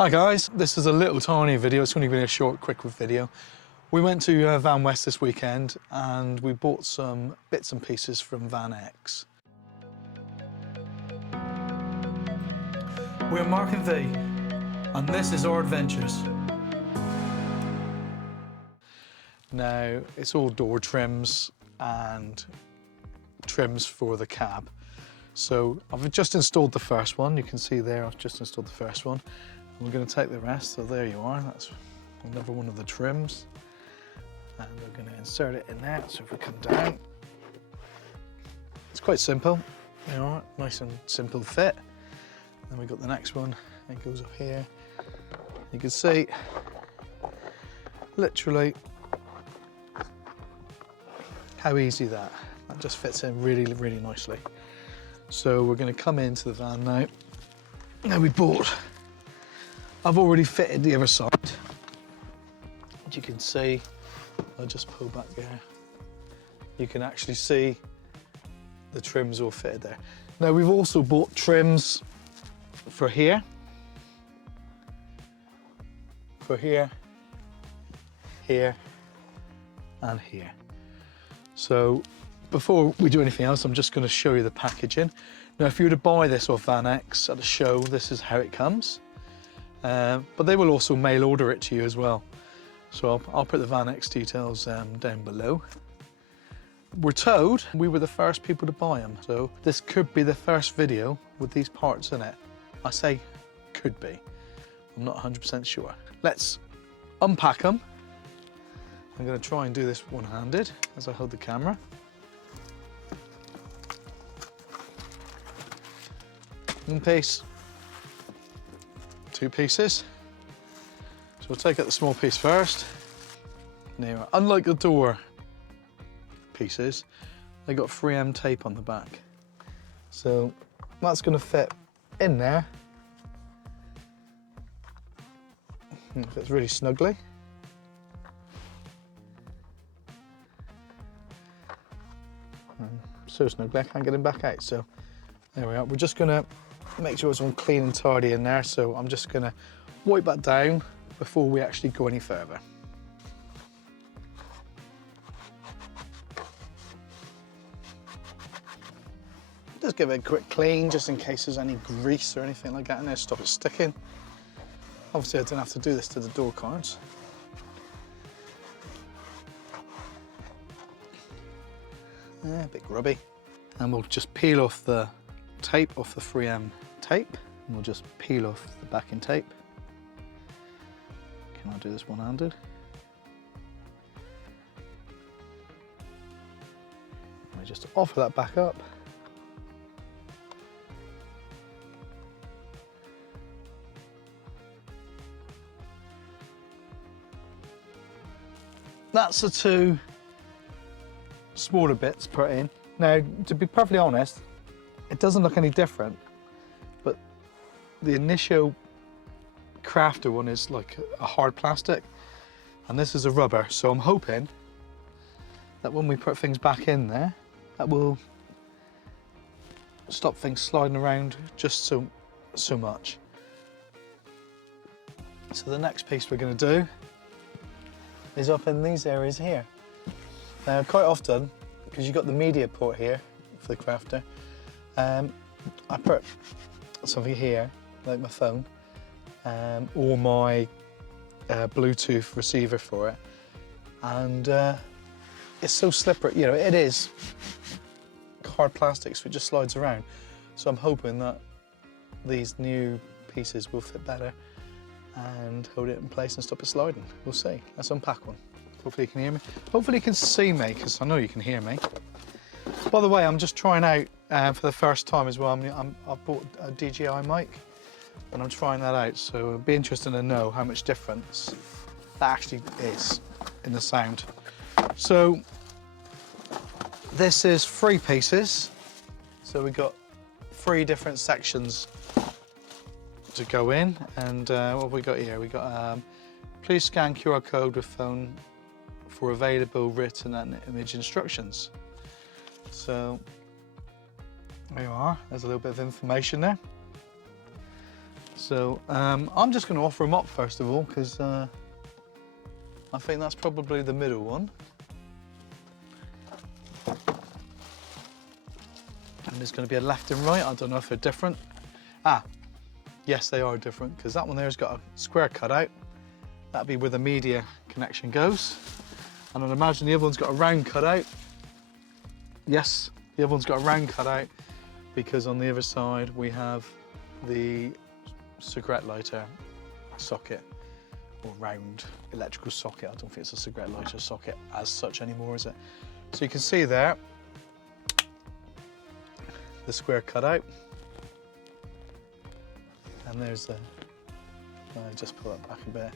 Hi guys, this is a little tiny video. It's only been a short, quick video. We went to VanWest this weekend and we bought some bits and pieces from VanX. We're Mark and V, and this is our adventures. Now, it's all door trims and trims for the cab. So I've just installed the first one. You can see there, I've just installed the first one. We're going to take the rest, so there you are. That's another one of the trims. And we're going to insert it in there, so if we come down. It's quite simple, you know, nice and simple fit. Then we've got the next one, it goes up here. You can see, literally, how easy that just fits in really, really nicely. So we're going to come into the van now. Now I've already fitted the other side. As you can see, I'll just pull back there. You can actually see the trims all fitted there. Now we've also bought trims for here, here, and here. So before we do anything else, I'm just going to show you the packaging. Now, if you were to buy this off VanX at a show, this is how it comes. But they will also mail order it to you as well. So I'll put the VanX details down below. We're told we were the first people to buy them. So this could be the first video with these parts in it. I say could be. I'm not 100% sure. Let's unpack them. I'm going to try and do this one-handed as I hold the camera. One piece. Two pieces. So we'll take out the small piece first. Now, unlike the door pieces, they got 3M tape on the back. So that's going to fit in there. And it fits really snugly. And so snugly I can't get him back out. So there we are. We're just going to make sure it's all clean and tidy in there, so I'm just going to wipe that down before we actually go any further. Just give it a quick clean, just in case there's any grease or anything like that in there, stop it sticking. Obviously I don't have to do this to the door cards. Yeah, a bit grubby. And we'll just peel off the tape off the 3M tape, and we'll just peel off the backing tape. Can I do this one-handed? I just offer that back up. That's the two smaller bits put in. Now, to be perfectly honest, it doesn't look any different, but the initial crafter one is like a hard plastic, and this is a rubber. So I'm hoping that when we put things back in there, that will stop things sliding around just so much. So the next piece we're going to do is up in these areas here. Now, quite often, because you've got the media port here for the crafter, I put something here, like my phone, or my Bluetooth receiver for it, and it's so slippery. You know, it is hard plastic, so it just slides around. So I'm hoping that these new pieces will fit better and hold it in place and stop it sliding. We'll see. Let's unpack one. Hopefully you can hear me. Hopefully you can see me, because I know you can hear me. By the way, I'm just trying out for the first time as well. I've bought a DJI mic and I'm trying that out, so it'd be interesting to know how much difference that actually is in the sound. So this is 3 pieces. So we've got 3 different sections to go in, and what have we got here? We got please scan QR code with phone for available written and image instructions. So there you are, there's a little bit of information there. So I'm just going to offer them up first of all, because I think that's probably the middle one. And there's going to be a left and right. I don't know if they're different. Ah, yes, they are different, because that one there's got a square cutout. That'd be where the media connection goes. And I'd imagine the other one's got a round cutout. Yes, the other one's got a round cutout, because on the other side we have the cigarette lighter socket, or round electrical socket. I don't think it's a cigarette lighter socket as such anymore, is it? So you can see there the square cutout, and there's the, I just pull it back a bit,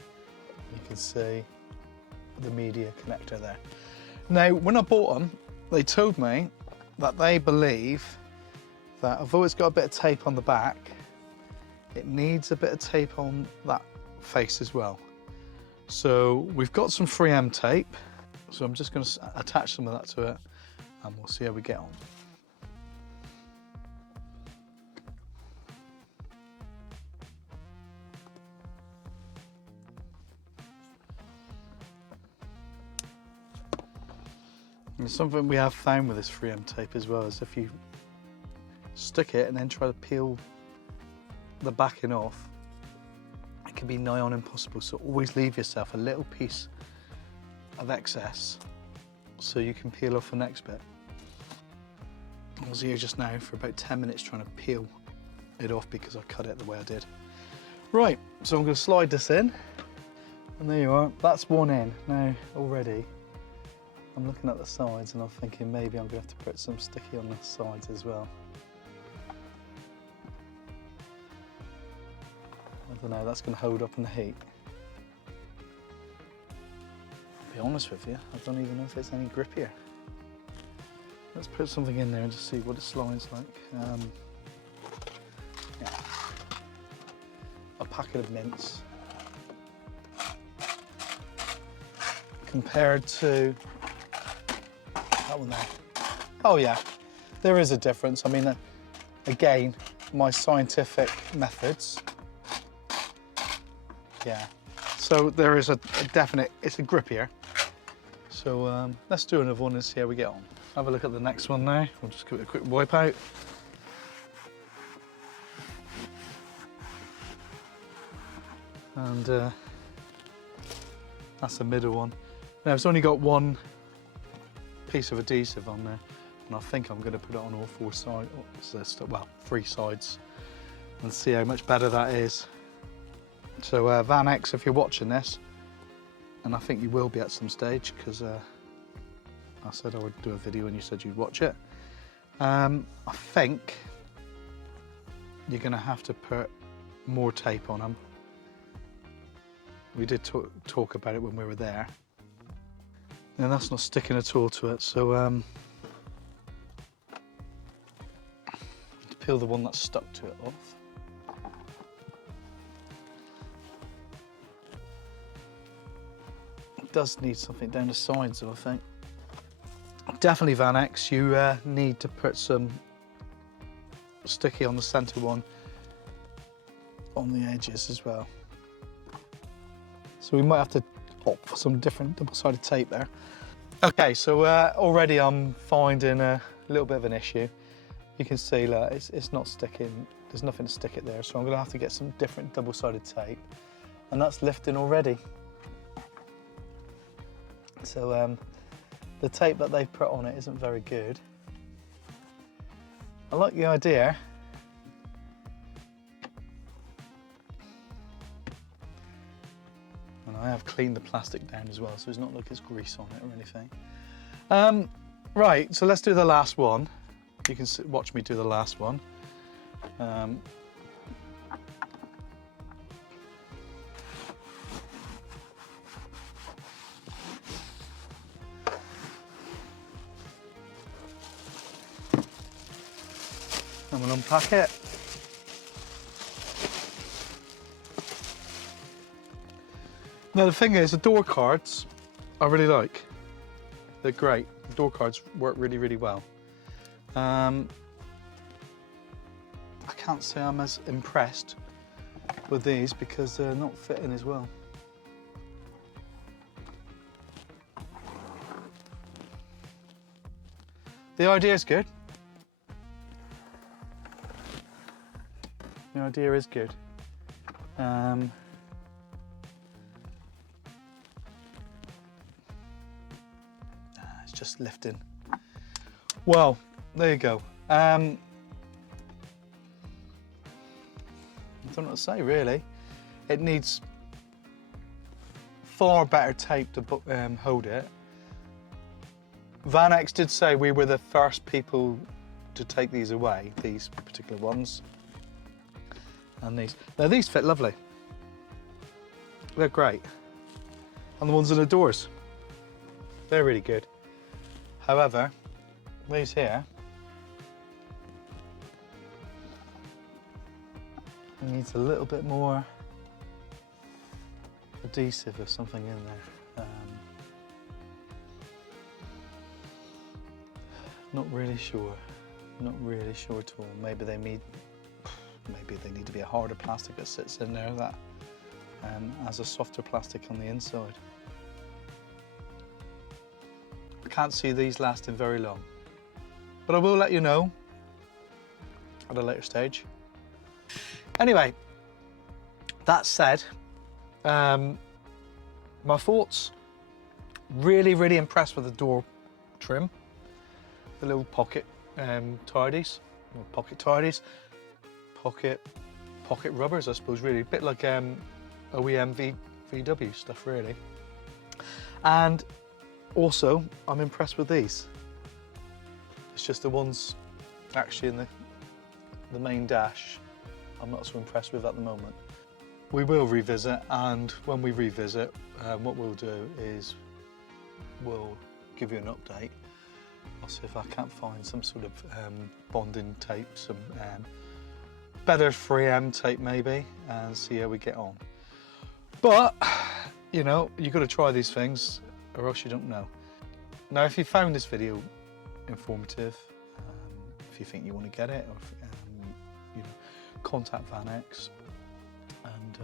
you can see the media connector there. Now, when I bought them, they told me that they believe that although it's got a bit of tape on the back, it needs a bit of tape on that face as well. So we've got some 3M tape, so I'm just going to attach some of that to it, and we'll see how we get on. And something we have found with this 3M tape as well is if you stick it and then try to peel the backing off, it can be nigh on impossible. So always leave yourself a little piece of excess so you can peel off the next bit. I was here just now for about 10 minutes trying to peel it off because I cut it the way I did. Right, so I'm going to slide this in, and there you are. That's one in. Now already I'm looking at the sides and I'm thinking maybe I'm going to have to put some sticky on the sides as well. I don't know, that's going to hold up in the heat. To be honest with you, I don't even know if it's any grippier. Let's put something in there and just see what it slides like. Yeah. A packet of mints compared to that one there. Oh yeah, there is a difference. I mean, again, my scientific methods. Yeah, so there is a definite, it's a grippier. So let's do another one and see how we get on. Have a look at the next one now. We'll just give it a quick wipe out. And that's the middle one. Now it's only got one piece of adhesive on there, and I think I'm going to put it on all four sides, well, 3 sides, and see how much better that is. So VanX, if you're watching this, and I think you will be at some stage, because I said I would do a video and you said you'd watch it. I think you're going to have to put more tape on them. We did talk about it when we were there. And that's not sticking at all to it, so peel the one that's stuck to it off. It does need something down the sides, though, I think. Definitely VanX, you need to put some sticky on the centre one on the edges as well. So we might have to opt for some different double-sided tape there. Okay, so already I'm finding a little bit of an issue. You can see that it's not sticking, there's nothing to stick it there, so I'm going to have to get some different double-sided tape, and that's lifting already. So the tape that they've put on it isn't very good. I like the idea. And I have cleaned the plastic down as well, so it's not like it's grease on it or anything. Right, so let's do the last one. You can watch me do the last one. I'm going to unpack it. Now the thing is, the door cards I really like. They're great. The door cards work really, really well. I can't say I'm as impressed with these because they're not fitting as well. The idea is good. The idea is good. It's just lifting. Well, there you go. I don't know what to say really. It needs far better tape to hold it. VanX did say we were the first people to take these away, these particular ones. And these. Now these fit lovely. They're great. And the ones in the doors, they're really good. However, these here, needs a little bit more adhesive or something in there. Not really sure. Not really sure at all. Maybe they need to be a harder plastic that sits in there that has a softer plastic on the inside. I can't see these lasting very long, but I will let you know at a later stage. Anyway, that said, my thoughts, really impressed with the door trim, the little pocket tidies, or pocket tidies, pocket rubbers, I suppose, really, a bit like OEM VW stuff, really. And also, I'm impressed with these. It's just the ones actually in the main dash I'm not so impressed with at the moment. We will revisit, and when we revisit, what we'll do is we'll give you an update. I'll see if I can't find some sort of bonding tape, some better 3M tape maybe, and see how we get on. But, you know, you've got to try these things or else you don't know. Now, if you found this video informative, if you think you want to get it, or if, you know, contact VanX, and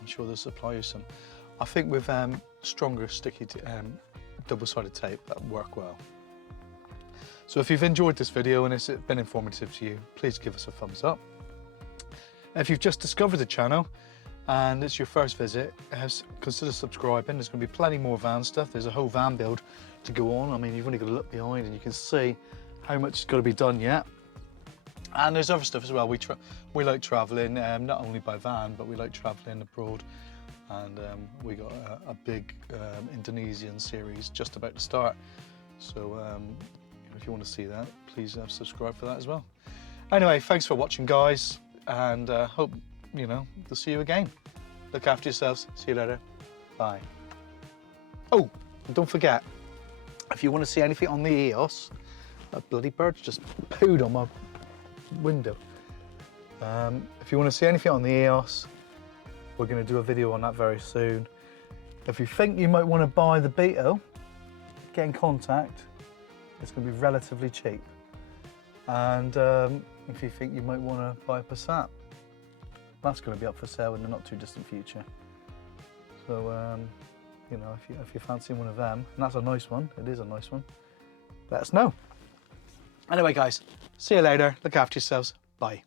I'm sure they'll supply you some. I think with stronger sticky double-sided tape, that will work well. So if you've enjoyed this video and it's been informative to you, please give us a thumbs up. If you've just discovered the channel and it's your first visit, consider subscribing. There's going to be plenty more van stuff. There's a whole van build to go on. I mean, you've only got to look behind and you can see how much has got to be done yet. And there's other stuff as well. We like travelling, not only by van, but we like travelling abroad. And we got a big Indonesian series just about to start. So if you want to see that, please subscribe for that as well. Anyway, thanks for watching, guys, and hope, you know, to see you again. Look after yourselves. See you later. Bye. Oh, and don't forget, if you want to see anything on the EOS, that bloody bird's just pooed on my window. If you want to see anything on the EOS, we're going to do a video on that very soon. If you think you might want to buy the Beetle, get in contact. It's going to be relatively cheap. And if you think you might want to buy a Passat, that's going to be up for sale in the not too distant future. So, you know, if you fancy one of them, and that's a nice one, it is a nice one, let us know. Anyway, guys, see you later. Look after yourselves. Bye.